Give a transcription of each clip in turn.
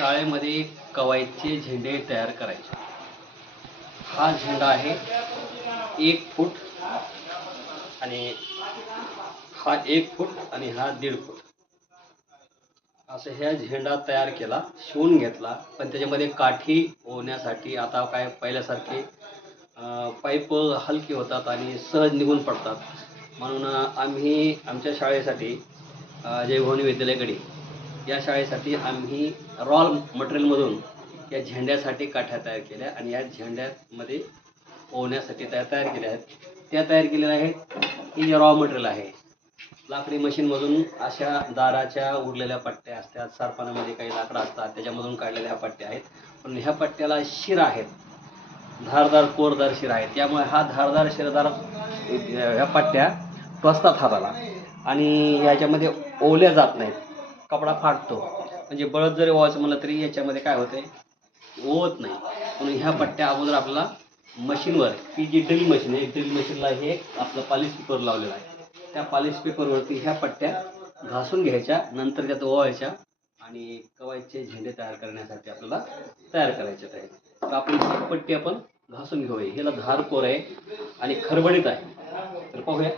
शाळेमध्ये कवायतचे झेंडे तयार करायचे. हा झेंडा आहे एक फूट आणि हा एक फूट आणि हा दीड फूट. असं ह्या झेंडा तयार केला शिवून घेतला पण त्याच्यामध्ये काठी होण्यासाठी आता काय पहिल्यासारखे पाईप हलके होतात आणि सहज निघून पडतात. म्हणून आम्ही आमच्या शाळेसाठी अं, जयभवानी विद्यालयाकडे या शाळेसाठी आम्ही रॉल मटेरियलमधून या झेंड्यासाठी काठ्या तयार केल्या आणि या झेंड्यामध्ये पोहण्यासाठी त्या तयार केल्या आहेत. त्या तयार केलेल्या आहेत. की जे रॉ मटेरियल आहे लाकडी मशीनमधून अशा दाराच्या उरलेल्या पट्ट्या असतात सारपानामध्ये काही लाकडं असतात त्याच्यामधून काढलेल्या ह्या पट्ट्या आहेत. पण ह्या पट्ट्याला शिरा आहेत. धारदार कोरदार शिरा आहेत. त्यामुळे हा धारदार शिरदार ह्या पट्ट्या टोचतात हाताला. आणि याच्यामध्ये ओल्या जात नाहीत. कपडा फाटतो. म्हणजे बळद जरी व्हायचं म्हणलं तरी याच्यामध्ये काय होते ओवत नाही. म्हणून ह्या पट्ट्या अगोदर आपल्याला मशीनवर ही जी ड्रिल मशीन आहे ड्रिल मशीनला हे आपलं पॉलिश पेपर लावलेलं आहे. त्या पॉलिश पेपरवरती ह्या पट्ट्या घासून घ्यायच्या नंतर त्यात ओवायच्या आणि कवायचे झेंडे तयार करण्यासाठी आपल्याला तयार करायचे आहे तर आपण ही पट्टी आपण घासून घेऊया. ह्याला धार कोर आहे आणि खरबडीत आहे. तर पाहूया.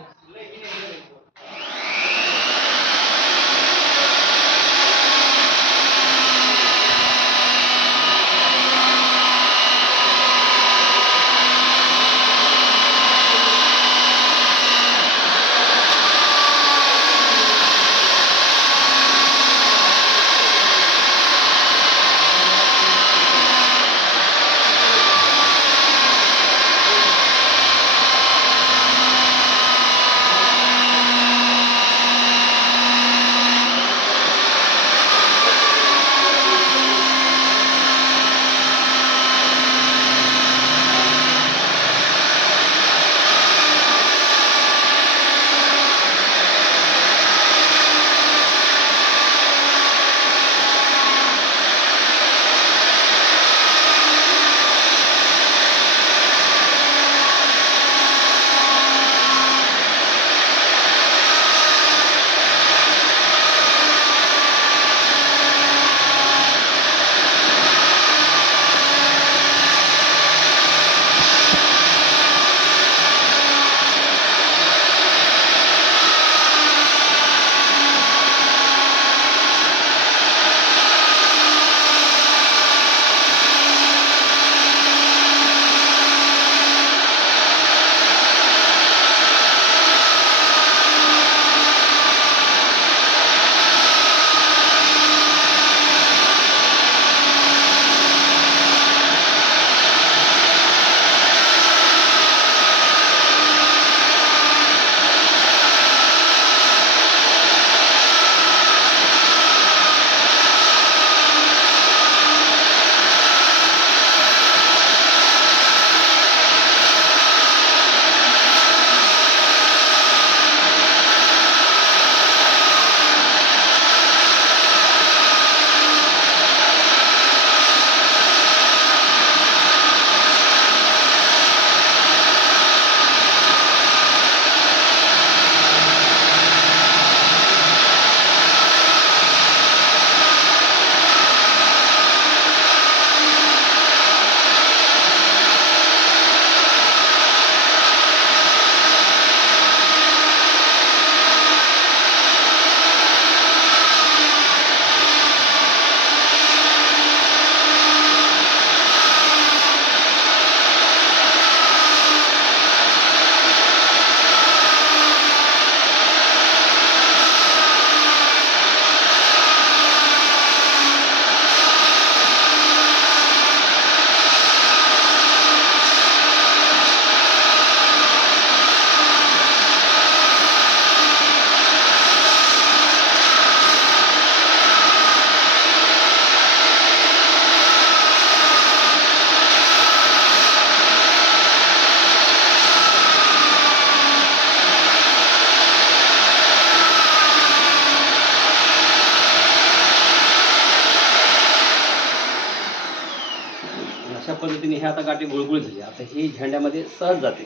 पद्धतीने हे आता गाठी गुळगुळीत झाली. आता ही झेंड्यामध्ये सहज जाते.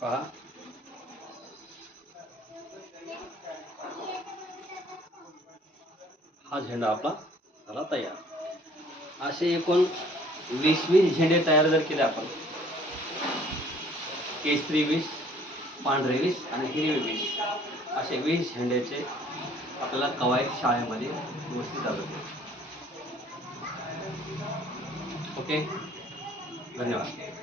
पहा. हा झेंडा आपला झाला तयार. असे एकूण वीस वीस झेंडे तयार जर केले आपण केसरी वीस पांढरे वीस आणि हिरवे वीस असे वीस झेंड्याचे आपल्याला कवायत शाळेमध्ये व्यवस्थित चालू ओके? धन्यवाद.